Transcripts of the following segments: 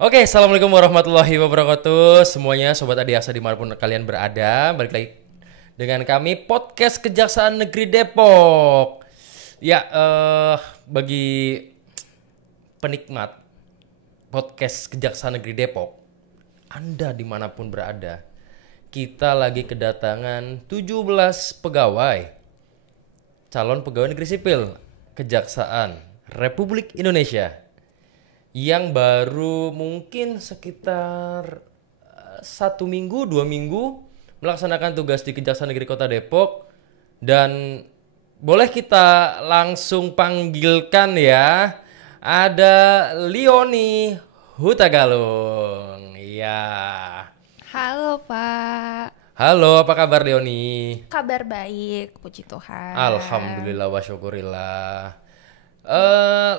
Oke, assalamualaikum warahmatullahi wabarakatuh. Semuanya sobat Adiaksa dimanapun kalian berada, balik lagi dengan kami podcast Kejaksaan Negeri Depok. Ya, bagi penikmat podcast Kejaksaan Negeri Depok, Anda dimanapun berada, kita lagi kedatangan 17 pegawai, calon pegawai negeri sipil Kejaksaan Republik Indonesia yang baru mungkin sekitar 1 minggu, 2 minggu melaksanakan tugas di Kejaksaan Negeri Kota Depok. Dan boleh kita langsung panggilkan ya, ada Lioni Hutagalung. Ya. Halo Pak, Halo, apa kabar Lioni? kabar baik, puji Tuhan. Alhamdulillah wa syukurillah.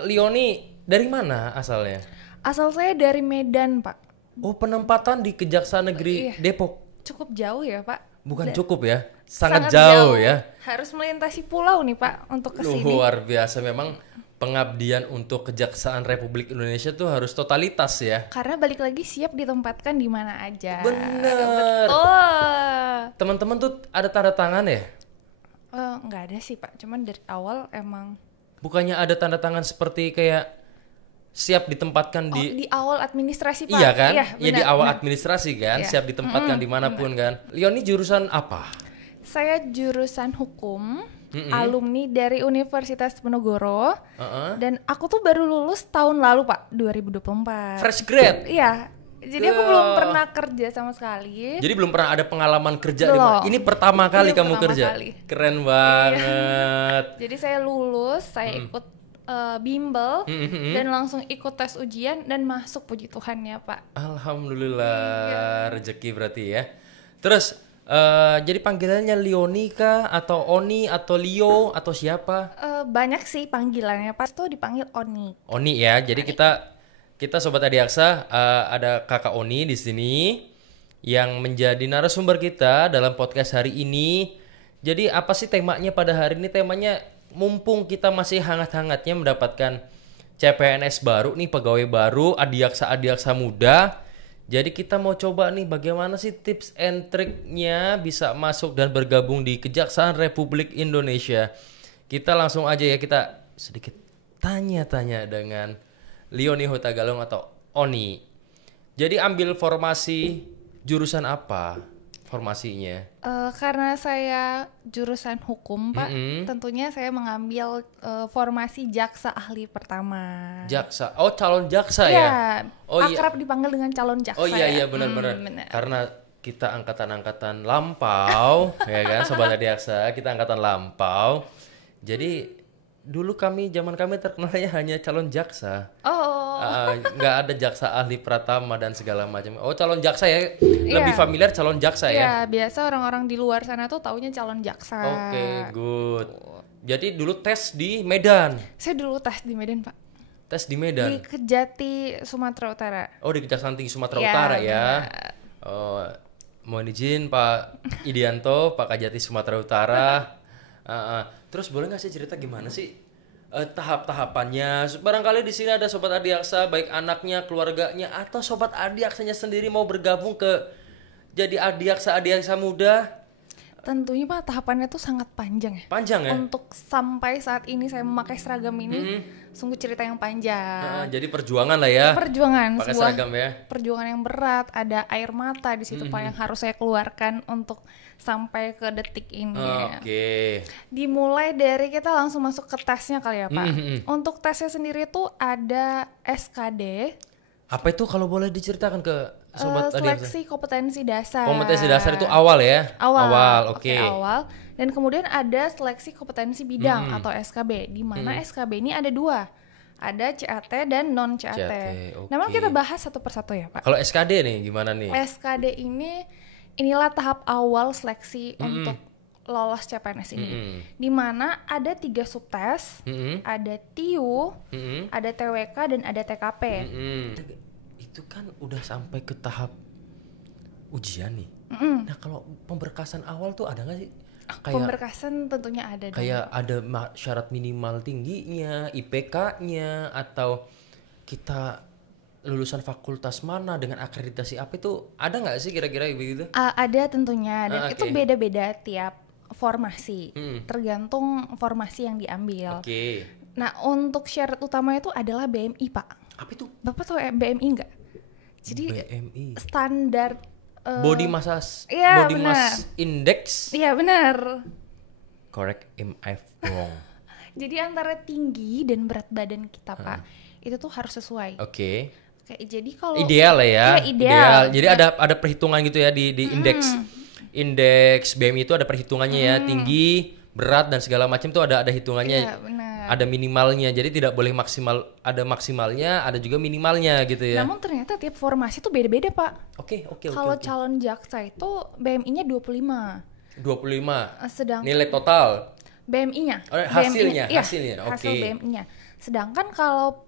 Lioni dari mana asalnya? Asal saya dari Medan Pak. Oh, penempatan di Kejaksaan Negeri Depok. Cukup jauh ya Pak. Bukan cukup ya, sangat jauh ya. Harus melintasi pulau nih Pak untuk kesini. Luar biasa memang pengabdian untuk Kejaksaan Republik Indonesia tuh harus totalitas ya. Karena balik lagi siap ditempatkan di mana aja. Bener. Oh, Teman-teman tuh ada tanda tangan ya? nggak ada sih Pak. Cuman dari awal emang. Bukannya ada tanda tangan seperti kayak siap ditempatkan Di awal administrasi Pak. Iya kan? Iya, Ya di benar, awal benar. administrasi kan, Iya. siap ditempatkan dimanapun kan. Lioni jurusan apa? Saya jurusan hukum, alumni dari Universitas Penogoro. Heeh. Dan aku tuh baru lulus tahun lalu Pak, 2024. Fresh grade. Iya, jadi aku belum pernah kerja sama sekali. Jadi belum pernah ada pengalaman kerja di Belum. mana? Ini pertama kali Ini kamu pertama kerja. kali. Keren banget. Jadi saya lulus, saya ikut bimbel dan langsung ikut tes ujian dan masuk, puji Tuhan ya Pak. Alhamdulillah, rezeki berarti ya. Terus jadi panggilannya Lioni kah atau Oni atau Leo atau siapa? Banyak sih panggilannya, pas tuh dipanggil Oni. Oni ya. Jadi kita sobat Adiaksa ada Kakak Oni di sini yang menjadi narasumber kita dalam podcast hari ini. Jadi apa sih temanya pada hari ini? Temanya mumpung kita masih hangat-hangatnya mendapatkan CPNS baru nih, pegawai baru, adiaksa muda. Jadi kita mau coba nih bagaimana sih tips and triknya bisa masuk dan bergabung di Kejaksaan Republik Indonesia. Kita langsung aja ya, kita sedikit tanya-tanya dengan Lioni Hutagalung atau Oni. Jadi ambil formasi jurusan apa formasinya? Karena saya jurusan hukum Pak, tentunya saya mengambil formasi jaksa ahli pertama. Jaksa. Oh, calon jaksa Iya, ya? Oh iya. akrab dipanggil dengan calon jaksa. Oh iya ya. iya benar-benar. Benar. Karena kita angkatan-angkatan lampau, ya kan Sobat Adiaksa, kita angkatan lampau. Jadi dulu zaman kami terkenalnya hanya calon jaksa. Oh, Nggak ada jaksa ahli pratama dan segala macam. Oh, calon jaksa ya. Lebih Iya. familiar calon jaksa ya. iya, biasa orang-orang di luar sana tuh taunya calon jaksa. Oke, good. Jadi dulu tes di Medan. Saya dulu tes di Medan, Pak. Tes di Di Medan. Kejati, Sumatera Utara. Oh, di Kejaksaan Tinggi Sumatera Iya, Utara ya. benar. Oh, mohon izin Pak Idianto, Pak Kajati Sumatera Utara. Terus boleh nggak sih cerita gimana sih tahap-tahapannya? Barangkali di sini ada sobat Adiaksa, baik anaknya, keluarganya, atau sobat Adiaksanya sendiri mau bergabung ke jadi Adiaksa muda. Tentunya Pak, tahapannya tuh sangat panjang ya. Panjang ya. Untuk sampai saat ini saya memakai seragam ini, sungguh cerita yang panjang. Jadi perjuangan lah ya. Perjuangan, Pakai sebuah seragam ya. perjuangan yang berat, ada air mata di situ Pak yang harus saya keluarkan untuk sampai ke detik ini. Oke. Dimulai dari kita langsung masuk ke tesnya kali ya Pak. Untuk tesnya sendiri tuh ada SKD, Apa itu kalau boleh diceritakan ke sobat Adiaksa? seleksi kompetensi dasar. Kompetensi dasar itu awal ya? Awal, oke. awal. Dan kemudian ada seleksi kompetensi bidang atau SKB, di mana SKB ini ada dua. Ada CAT dan non CAT. CAT, oke. Nah, memang kita bahas satu persatu ya Pak. Kalau SKD nih gimana nih? SKD inilah tahap awal seleksi untuk lolos CPNS ini. Di mana ada 3 subtes, ada TIU, ada TWK dan ada TKP. Itu kan udah sampai ke tahap ujian nih. Nah kalau pemberkasan awal tuh ada nggak sih? Kayak Pemberkasan tentunya ada dong. kayak ada syarat minimal tingginya, IPK-nya, atau kita lulusan fakultas mana dengan akreditasi apa itu ada nggak sih kira-kira begitu? Ada tentunya, dan itu Oke. beda-beda tiap formasi, tergantung formasi yang diambil. Oke. Nah, untuk syarat utama itu adalah BMI, Pak. Apa itu? Bapak tahu BMI nggak? Jadi BMI. standar Body mass iya, body mass index. iya benar. Correct am I wrong? Jadi antara tinggi dan berat badan kita, Pak, itu tuh harus sesuai. Oke. Kayak jadi kalau Ideal lah ya. Iya, ideal. Jadi ada perhitungan gitu ya di indeks. Indeks BMI itu ada perhitungannya ya, tinggi, berat dan segala macam tuh ada hitungannya. Iya, benar. Ada minimalnya. Jadi tidak boleh maksimal, ada maksimalnya, ada juga minimalnya gitu ya. Namun ternyata tiap formasi tuh beda-beda, Pak. Oke. Kalau calon jaksa itu BMI-nya 25. 25. Sedangkan Nilai total. BMI-nya. Oh, hasilnya, Iya, hasilnya. hasil Oke. BMI-nya. Sedangkan kalau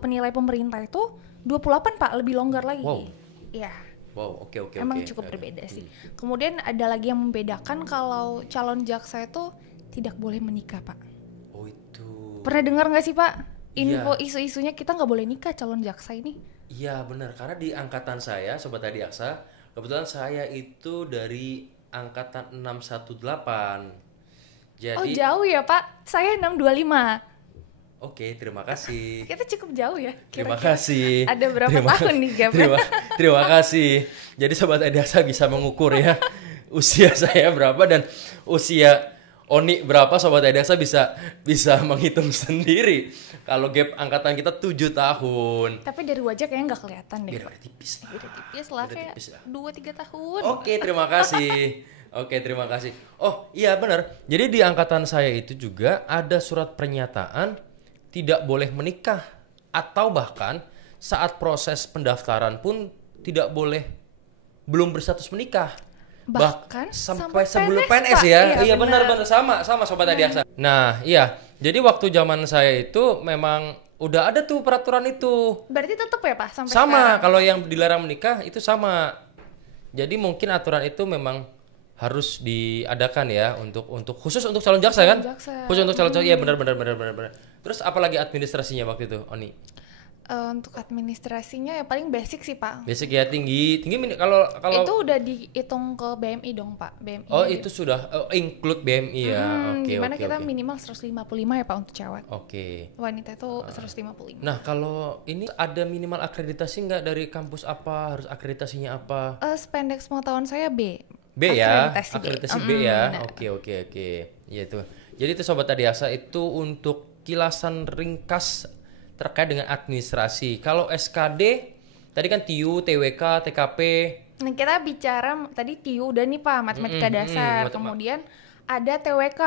penilai pemerintah itu 28, Pak, lebih longgar lagi. Wow. Iya. Wow, oke. Emang cukup berbeda sih. Kemudian ada lagi yang membedakan kalau calon jaksa itu tidak boleh menikah, Pak. Oh, itu. Pernah dengar nggak sih, Pak? Info Iya. isu-isunya kita nggak boleh nikah calon jaksa ini. Iya, benar. Karena di angkatan saya, Sobat Adi Aksa, kebetulan saya itu dari angkatan 618. Oh, Jadi, jauh ya, Pak. Saya 625. oke, terima kasih. Kita cukup jauh ya. Terima Kira-kira kasih. ada berapa tahun nih gap? Terima kasih. Jadi Sobat Adi Aksa bisa mengukur ya usia saya berapa dan usia Oni berapa. Sobat Adi Aksa bisa menghitung sendiri. Kalau gap angkatan kita 7 tahun. Tapi dari wajah kayaknya nggak kelihatan deh. Biar pada tipis. Beda tipis lah, Beda kayak tipis lah. 2-3 tahun. Oke, terima kasih. Oke, terima kasih. Oh, iya benar. Jadi di angkatan saya itu juga ada surat pernyataan tidak boleh menikah atau bahkan saat proses pendaftaran pun tidak boleh belum berstatus menikah. Bahkan sampai sampai sebelum PNS, PNS Pak. ya. Iya, Iya benar. benar sama Sobat Adi Aksa. Nah, iya. Jadi waktu zaman saya itu memang udah ada tuh peraturan itu. Berarti tetap ya, Pak, sampai Sama, sekarang? kalau yang dilarang menikah itu sama. Jadi mungkin aturan itu memang harus diadakan ya untuk khusus untuk calon jaksa kan? Jaksa. Khusus untuk calon jaksa. Iya benar. Terus apalagi administrasinya waktu itu, Oni? Untuk administrasinya ya paling basic sih, Pak. Basic ya tinggi kalau Itu udah dihitung ke BMI dong, Pak. BMI. oh itu sudah include BMI ya. Oke. Dimana kita minimal 155 ya, Pak, untuk cewek. Oke. Wanita itu 155. Nah, kalau ini ada minimal akreditasi nggak dari kampus apa? Harus akreditasinya apa? Sependek pengetahuan saya B. B ya, Akreditasi B. akreditasi B ya. Benar. Oke. Iya itu. Jadi itu Sobat Adi Aksa itu untuk kilasan ringkas terkait dengan administrasi. Kalau SKD tadi kan TIU, TWK, TKP. Nah, kita bicara tadi TIU udah nih, Pak, matematika dasar. Kemudian ada TWK.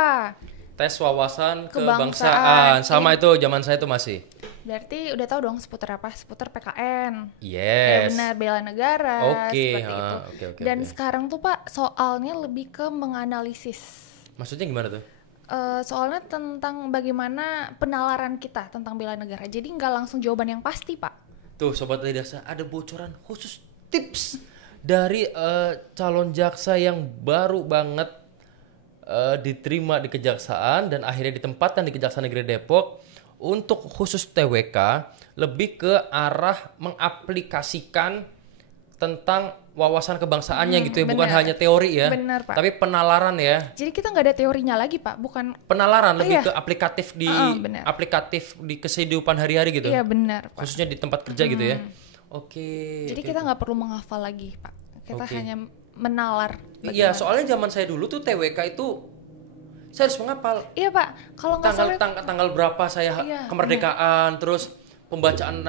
Tes wawasan kebangsaan. Kebangsaan. Sama itu zaman saya itu masih. Berarti udah tahu dong seputar apa? Seputar PKN. Ya Yes. benar, bela negara, Oke, seperti itu. oke. Dan sekarang tuh, Pak, soalnya lebih ke menganalisis. Maksudnya gimana tuh? Soalnya tentang bagaimana penalaran kita tentang bela negara. Jadi nggak langsung jawaban yang pasti, Pak. Tuh Sobat Adi Aksa ada bocoran khusus tips dari calon jaksa yang baru banget diterima di kejaksaan dan akhirnya ditempatkan di Kejaksaan Negeri Depok untuk khusus TWK lebih ke arah mengaplikasikan tentang wawasan kebangsaannya gitu ya, bukan benar. hanya teori ya, Benar, Pak. tapi penalaran ya. Jadi kita nggak ada teorinya lagi, Pak. Bukan. Penalaran lebih iya. ke aplikatif di benar. aplikatif di kehidupan hari-hari gitu. Iya benar, Pak. Khususnya di tempat kerja gitu ya. Oke. Jadi kita nggak perlu menghafal lagi, Pak. Kita hanya menalar. Iya, soalnya zaman saya dulu tuh TWK itu saya harus menghafal Iya, Pak. Kalau nggak salah tanggal berapa saya Iya, kemerdekaan, terus pembacaan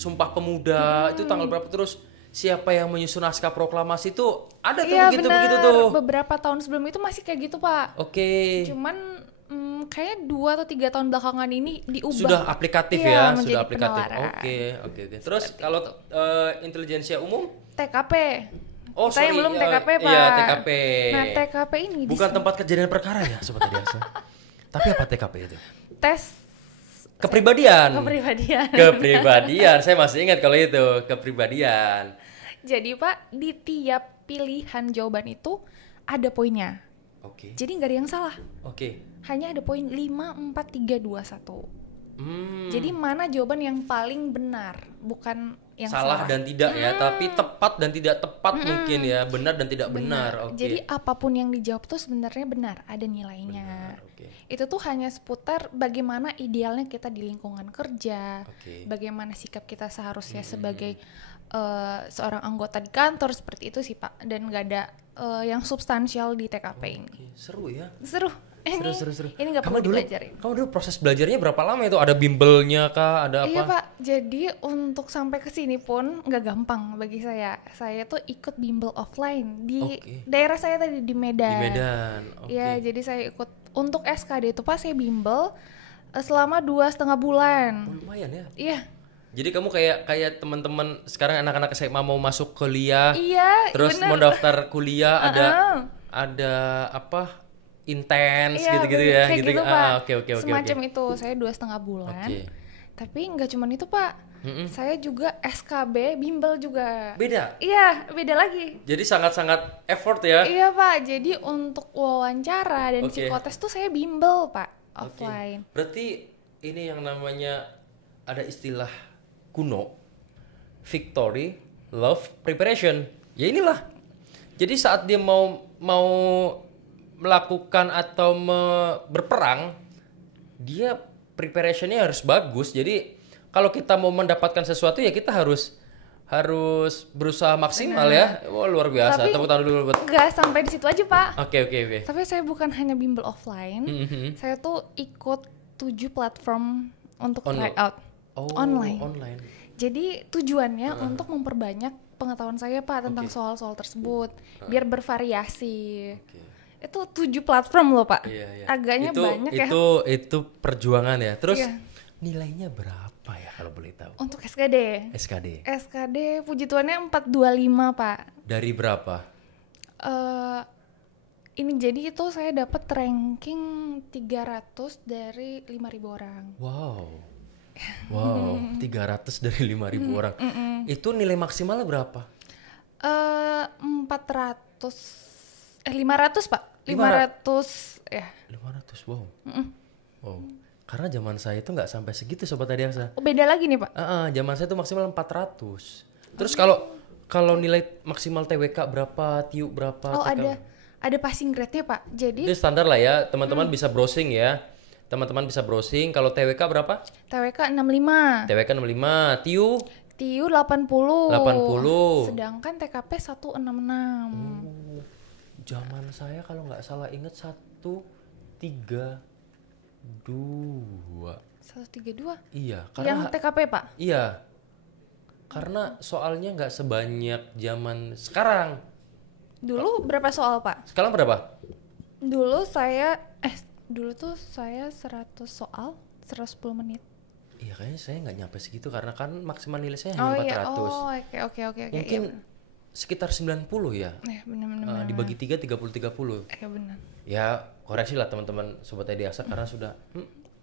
Sumpah Pemuda itu tanggal berapa, terus siapa yang menyusun naskah proklamasi itu ada tuh iya, begitu benar. tuh. Beberapa tahun sebelum itu masih kayak gitu, Pak. Oke. Cuman kayaknya 2 atau 3 tahun belakangan ini diubah. Sudah aplikatif Iya, ya, menjadi sudah aplikatif. penalaran. Oke. Terus kalau intelijensia umum? TKP. Oh, Kita yang sorry, belum TKP, Pak. Iya, TKP. Nah, TKP ini Bukan tempat kejadian perkara ya, Sobat Adi Aksa. Tapi apa TKP itu? tes Kepribadian. kepribadian. Saya masih ingat kalau itu, kepribadian. Jadi, Pak, di tiap pilihan jawaban itu ada poinnya. Oke. Jadi nggak ada yang salah. Oke. Hanya ada poin 5, 4, 3, 2, 1. Jadi mana jawaban yang paling benar, bukan yang salah dan tidak ya, tapi tepat dan tidak tepat mungkin ya, benar dan tidak benar. Oke. Jadi apapun yang dijawab tuh sebenarnya benar, ada nilainya. Itu tuh hanya seputar bagaimana idealnya kita di lingkungan kerja, bagaimana sikap kita seharusnya sebagai seorang anggota di kantor, seperti itu sih Pak. Dan nggak ada yang substansial di TKP ini. Seru ya. Seru. Seru. Ini nggak perlu dipelajarin. Kamu dulu proses belajarnya berapa lama itu? Ada bimbelnya kah? Ada apa? Iya Pak, jadi untuk sampai ke sini pun nggak gampang bagi saya. Saya tuh ikut bimbel offline di daerah saya tadi di Medan. Di Medan. Iya, jadi saya ikut untuk SKD itu Pak, saya bimbel selama 2,5 bulan. Lumayan ya. Iya. Jadi kamu kayak teman-teman sekarang anak-anak SMA mau masuk kuliah, terus bener. mau daftar kuliah ada apa? Intens gitu-gitu ya, kayak gitu Pak. Oke. Semacam itu. Saya 2,5 bulan. Tapi nggak cuma itu Pak. Saya juga SKB bimbel juga. Beda? Iya, beda lagi. Jadi sangat-sangat effort ya? Iya Pak. Jadi untuk wawancara dan psikotes tuh saya bimbel Pak, offline. Berarti ini yang namanya ada istilah kuno, victory, love, preparation. Ya inilah. Jadi saat dia mau melakukan atau berperang, dia preparationnya harus bagus. Jadi kalau kita mau mendapatkan sesuatu ya kita harus berusaha maksimal ya. Wah, luar biasa. Tepuk tangan dulu buat. Nggak sampai di situ aja Pak. Oke. Tapi saya bukan hanya bimbel offline, saya tuh ikut 7 platform untuk try out online. Jadi tujuannya untuk memperbanyak pengetahuan saya Pak tentang soal-soal tersebut, biar bervariasi. Itu 7 platform loh Pak. Iya. Agaknya banyak ya. Itu perjuangan ya. Terus nilainya berapa ya kalau boleh tahu? Untuk SKD puji Tuhannya 425 Pak. Dari berapa? Ini jadi itu saya dapat ranking 300 dari 5.000 orang. Wow, 300 dari 5.000 orang. Itu nilai maksimalnya berapa? 500 Pak. 500 ya. 500, wow. Wow. Karena zaman saya itu nggak sampai segitu Sobat Adiaksa. Beda lagi nih Pak. Zaman saya itu maksimal 400. Terus kalau nilai maksimal TWK berapa, TIU berapa? Ada passing grade-nya Pak. Jadi itu standar lah ya, teman-teman bisa browsing ya. Teman-teman bisa browsing. Kalau TWK berapa? TWK 65. TWK 65, TIU 80. Sedangkan TKP 166. Zaman saya kalau nggak salah inget 132. 132? Iya, karena yang TKP Pak? Iya. Karena soalnya nggak sebanyak zaman sekarang. Dulu berapa soal Pak? Sekarang berapa? Dulu tuh saya 100 soal 110 menit. Iya, kayaknya saya nggak nyampe segitu karena kan maksimal nilai saya hanya 400. Oke. Mungkin sekitar 90 ya. Benar. Dibagi 3 30. Iya benar. Ya, koreksi lah teman-teman Sobat Adiaksa karena sudah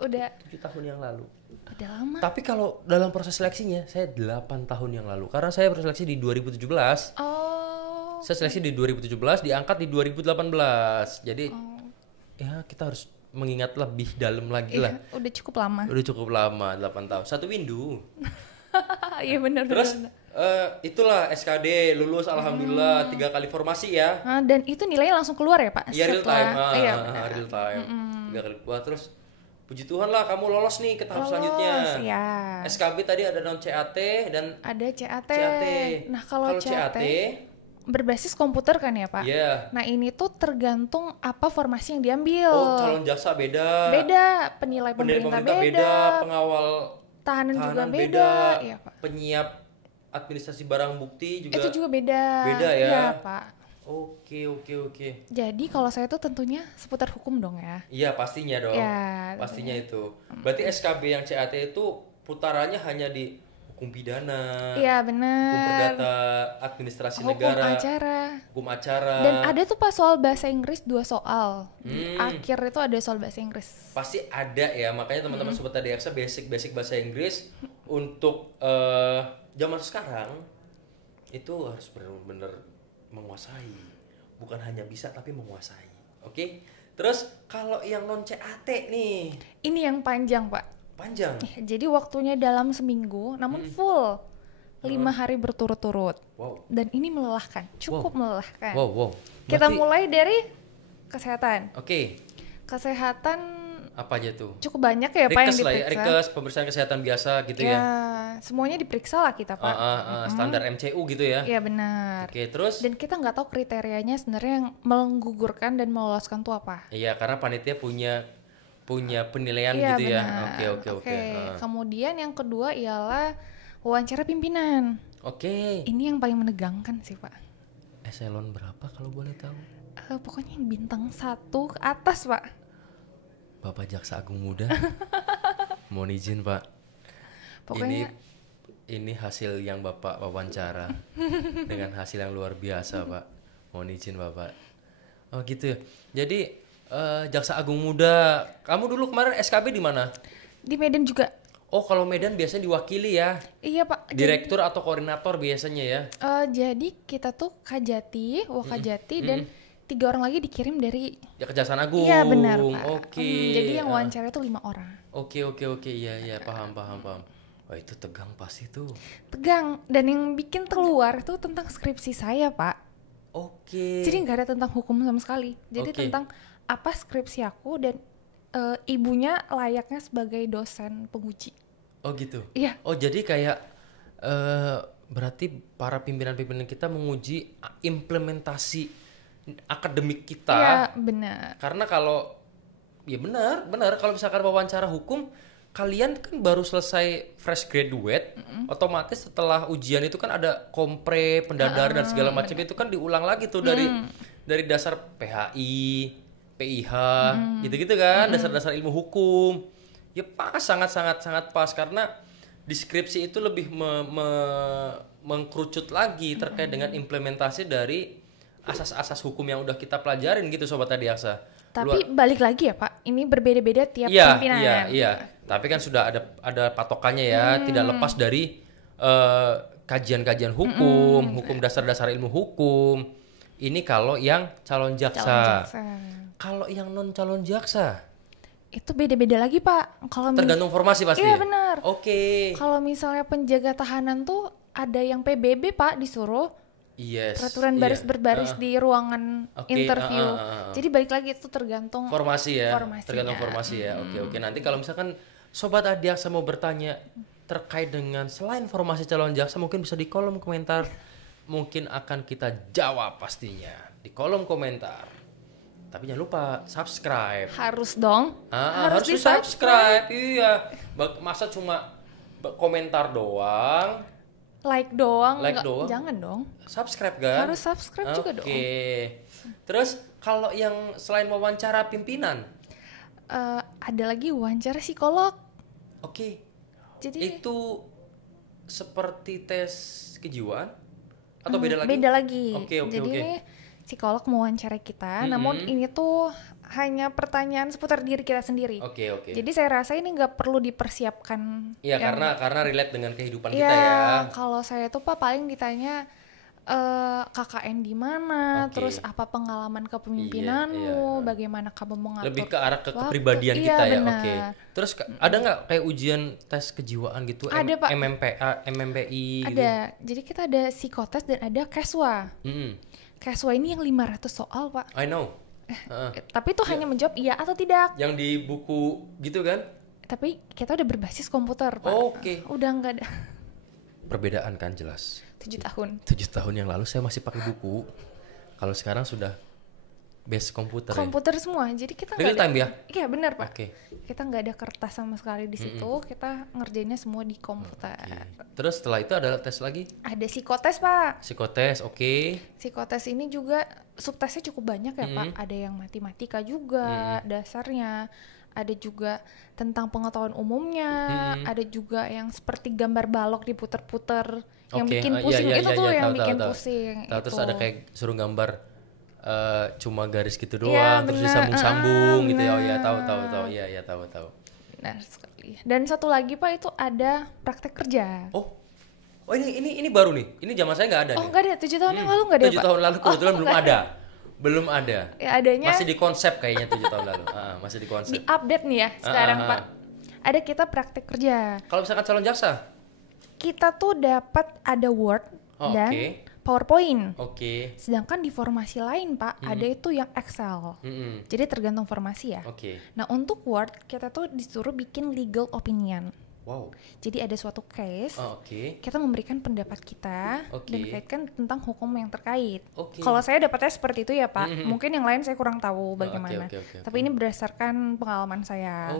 7 tahun yang lalu. Udah lama. Tapi kalau dalam proses seleksinya saya 8 tahun yang lalu karena saya berseleksi di 2017. Saya seleksi di 2017, diangkat di 2018. Jadi ya kita harus mengingat lebih dalam lagi lah. Udah cukup lama. 8 tahun. 1 windu. Iya benar. Terus itulah SKD lulus alhamdulillah 3 kali formasi ya. Dan itu nilainya langsung keluar ya Pak? Iya real time. Real time. 3 kali keluar terus puji Tuhan lah kamu lolos nih ke tahap selanjutnya. Ya. SKB tadi ada non CAT dan ada CAT. Nah kalau CAT berbasis komputer kan ya Pak? Iya. Nah ini tuh tergantung apa formasi yang diambil. Calon jasa beda. Penilai pemerintah beda. Pengawal tahanan juga beda. Iya Pak. Penyiap administrasi barang bukti juga. Itu juga beda. Beda ya. Iya Pak. Oke. Jadi kalau saya tuh tentunya seputar hukum dong ya. Iya pastinya dong. Ya, pastinya itu. Berarti SKB yang CAT itu putarannya hanya di hukum pidana. Iya benar. Hukum perdata, administrasi negara. Hukum acara. Dan ada tuh pas soal bahasa Inggris 2 soal. Di akhir itu ada soal bahasa Inggris. Pasti ada ya, makanya teman-teman Sobat Adiaksa basic bahasa Inggris untuk zaman sekarang itu harus benar-benar menguasai, bukan hanya bisa tapi menguasai. Oke? Terus kalau yang non CAT nih, ini yang panjang Pak. Panjang. Jadi waktunya dalam seminggu, namun full 5 hari berturut-turut. Wow. Dan ini melelahkan, cukup melelahkan. Wow. Kita Berarti- mulai dari kesehatan. Oke. Kesehatan Apa aja tuh? cukup banyak ya Pak yang Rikes lah ya, diperiksa. Rikes, pemeriksaan kesehatan biasa gitu ya. Semuanya diperiksa lah kita Pak. Standar MCU gitu ya. Iya benar. Oke, terus? Dan kita nggak tahu kriterianya sebenarnya yang menggugurkan dan meloloskan tuh apa. Iya, karena panitia punya penilaian Iya gitu ya. benar. Oke. Kemudian yang kedua ialah wawancara pimpinan. Oke. Ini yang paling menegangkan sih Pak. Eselon berapa kalau boleh tahu? Pokoknya yang bintang 1 ke atas Pak. Bapak Jaksa Agung Muda. Mohon izin, Pak. Pokoknya Ini hasil yang Bapak wawancara dengan hasil yang luar biasa, Pak. Mohon izin, Bapak. Oh gitu ya. Jadi Jaksa Agung Muda, kamu dulu kemarin SKB di mana? di Medan juga. Oh, kalau Medan biasanya diwakili ya. Iya Pak. Direktur atau koordinator biasanya ya. Jadi kita tuh Kajati, Wakajati dan 3 orang lagi dikirim dari. Ya Kejaksaan Agung. Iya benar Pak. Oke. Jadi yang wawancara itu 5 orang. Oke. Iya, paham. Wah, itu tegang pasti tuh. Tegang, dan yang bikin keluar itu tentang skripsi saya Pak. Oke. Jadi nggak ada tentang hukum sama sekali. Jadi Oke. tentang apa skripsi aku dan ibunya layaknya sebagai dosen penguji. Oh gitu. Iya. Oh jadi kayak berarti para pimpinan-pimpinan kita menguji implementasi akademik kita. Iya benar. Karena kalau ya benar kalau misalkan wawancara hukum, kalian kan baru selesai fresh graduate, otomatis setelah ujian itu kan ada kompre, pendadar dan segala macam itu kan diulang lagi tuh dari dasar PHI, PIH, gitu-gitu kan, dasar-dasar ilmu hukum. Ya pas, sangat pas karena deskripsi itu lebih mengkerucut lagi terkait dengan implementasi dari asas-asas hukum yang udah kita pelajarin gitu Sobat Adiaksa. Tapi balik lagi ya Pak, ini berbeda-beda tiap pimpinan. Iya. Tapi kan sudah ada patokannya ya, tidak lepas dari kajian-kajian hukum dasar-dasar ilmu hukum. Ini kalau yang calon jaksa. Kalau yang non calon jaksa, itu beda-beda lagi Pak. Kalau tergantung formasi pasti. Iya benar. Oke. Kalau misalnya penjaga tahanan tuh ada yang PBB Pak disuruh. Yes. Peraturan baris berbaris di ruangan interview. Jadi balik lagi itu tergantung formasi ya. formasinya. Tergantung formasi ya. Oke. Nanti kalau misalkan Sobat Adiaksa mau bertanya terkait dengan selain formasi calon jaksa, mungkin bisa di kolom komentar. Mungkin akan kita jawab pastinya di kolom komentar. Tapi jangan lupa subscribe. Harus dong. Harus di subscribe. Iya. Masa cuma komentar doang? Like doang. Like doang? Jangan dong. Subscribe kan? Harus subscribe juga dong. Oke. Terus kalau yang selain wawancara pimpinan? Ada lagi wawancara psikolog. Oke. Jadi itu seperti tes kejiwaan atau beda lagi? Beda lagi. Oke. Jadi ini psikolog mewawancarai kita, namun ini tuh hanya pertanyaan seputar diri kita sendiri. Oke. Jadi saya rasa ini nggak perlu dipersiapkan. Iya, karena relate dengan kehidupan Iya, kita ya. kalau saya tuh Pak paling ditanya KKN di mana, terus apa pengalaman kepemimpinanmu, bagaimana kamu mengatur lebih ke arah waktu. kepribadian Iya, kita ya. benar. Oke. Terus ada nggak kayak ujian tes kejiwaan gitu? Ada, Pak. MMPI gitu? Ada. Jadi kita ada psikotes dan ada keswa. Keswa ini yang 500 soal Pak. I know. Tapi itu hanya menjawab iya atau tidak. Yang di buku gitu kan? Tapi kita udah berbasis komputer Pak. Oke. Udah nggak ada. Perbedaan kan jelas. 7 tahun. 7 tahun yang lalu saya masih pakai buku. Kalau sekarang sudah base komputer Komputer semua. Jadi kita real time ya? Iya benar Pak. Oke. Kita nggak ada kertas sama sekali di situ. Kita ngerjainnya semua di komputer. Terus setelah itu ada tes lagi? Ada psikotes Pak. Psikotes, oke. Psikotes ini juga subtesnya cukup banyak ya Pak. Ada yang matematika juga dasarnya. Ada juga tentang pengetahuan umumnya. Ada juga yang seperti gambar balok diputer-puter. Yang bikin pusing itu tuh yang bikin pusing. Terus ada kayak suruh gambar cuma garis gitu doang, Iya, terus benar. disambung-sambung gitu ya. Oh ya, tahu. Iya, tahu. Benar sekali. Dan satu lagi Pak itu ada praktek kerja. Oh ini baru nih. Ini zaman saya nggak ada Oh nih. nggak ada, 7 tahun yang lalu nggak ada 7 Pak? tahun lalu kebetulan belum nggak ada. Belum ada. Ya adanya Masih di konsep kayaknya 7 tahun lalu. Masih di konsep. di update nih ya sekarang Pak. ada kita praktek kerja. Kalau misalkan calon jaksa? Kita tuh dapat ada Word dan PowerPoint. Sedangkan di formasi lain Pak, ada itu yang Excel. Jadi tergantung formasi ya. Nah untuk Word, kita tuh disuruh bikin legal opinion. Wow. Jadi ada suatu case, kita memberikan pendapat kita dan kaitkan tentang hukum yang terkait. Kalau saya dapatnya seperti itu ya Pak, mungkin yang lain saya kurang tahu bagaimana. Tapi ini berdasarkan pengalaman saya.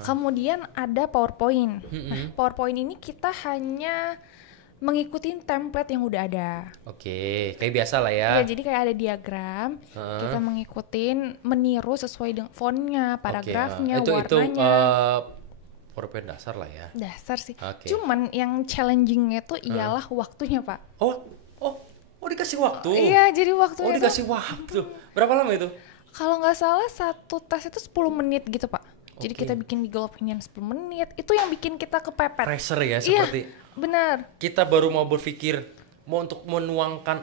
Kemudian ada PowerPoint. Nah, PowerPoint ini kita hanya mengikuti template yang udah ada. Kayak biasa lah ya. Ya, jadi kayak ada diagram, kita mengikuti, meniru sesuai dengan fontnya, paragrafnya, warnanya. PowerPoint dasar lah ya. Dasar sih. Cuman yang challengingnya tuh ialah waktunya Pak. Oh dikasih waktu? Iya, jadi waktunya dikasih waktu. Berapa lama itu? Kalau nggak salah satu tes itu 10 menit gitu Pak. Jadi kita bikin legal opinion 10 menit. Itu yang bikin kita kepepet. Pressure ya seperti. Iya, benar. Kita baru mau berpikir mau untuk menuangkan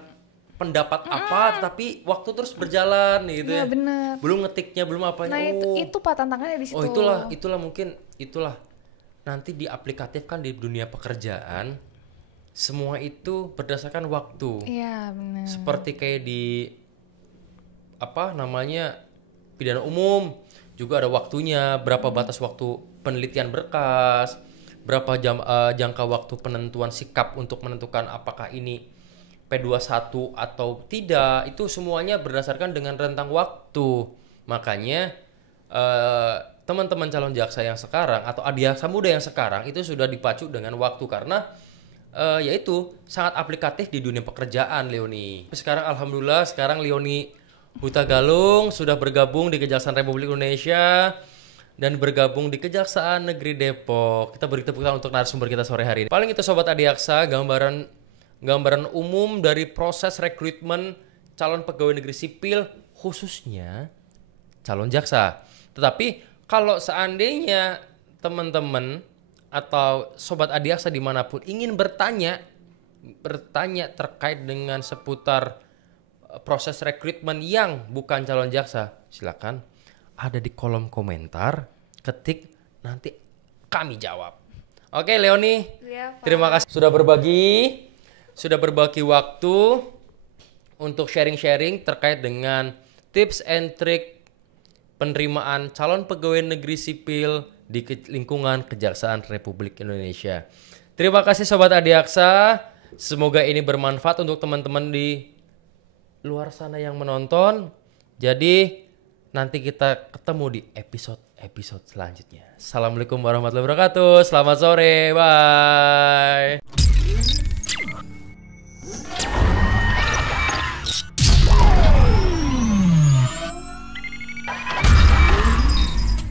pendapat apa, tapi waktu terus berjalan gitu ya. Benar. Belum ngetiknya, belum apanya. Nah, itu Pak tantangannya di situ. Itulah mungkin nanti diaplikatifkan di dunia pekerjaan. Semua itu berdasarkan waktu. Iya, benar. Seperti kayak di pidana umum juga ada waktunya, berapa batas waktu penelitian berkas, berapa jangka waktu penentuan sikap untuk menentukan apakah ini P21 atau tidak. Itu semuanya berdasarkan dengan rentang waktu. Makanya teman-teman calon jaksa yang sekarang atau adiaksa muda yang sekarang itu sudah dipacu dengan waktu karena yaitu sangat aplikatif di dunia pekerjaan, Leoni. Sekarang alhamdulillah Leoni Hutagalung sudah bergabung di Kejaksaan Republik Indonesia dan bergabung di Kejaksaan Negeri Depok. Kita beri tepuk tangan untuk narasumber kita sore hari ini. Paling itu Sobat Adiaksa, gambaran umum dari proses rekrutmen calon pegawai negeri sipil khususnya calon jaksa. Tetapi kalau seandainya teman-teman atau Sobat Adiaksa dimanapun ingin bertanya terkait dengan seputar proses rekrutmen yang bukan calon jaksa, silakan ada di kolom komentar, ketik, nanti kami jawab. Oke Leoni, terima kasih sudah berbagi waktu untuk sharing-sharing terkait dengan tips and trik penerimaan calon pegawai negeri sipil di lingkungan Kejaksaan Republik Indonesia. Terima kasih Sobat Adiaksa. Semoga ini bermanfaat untuk teman-teman di luar sana yang menonton. Jadi nanti kita ketemu di episode selanjutnya. Assalamualaikum warahmatullahi wabarakatuh. Selamat sore. Bye.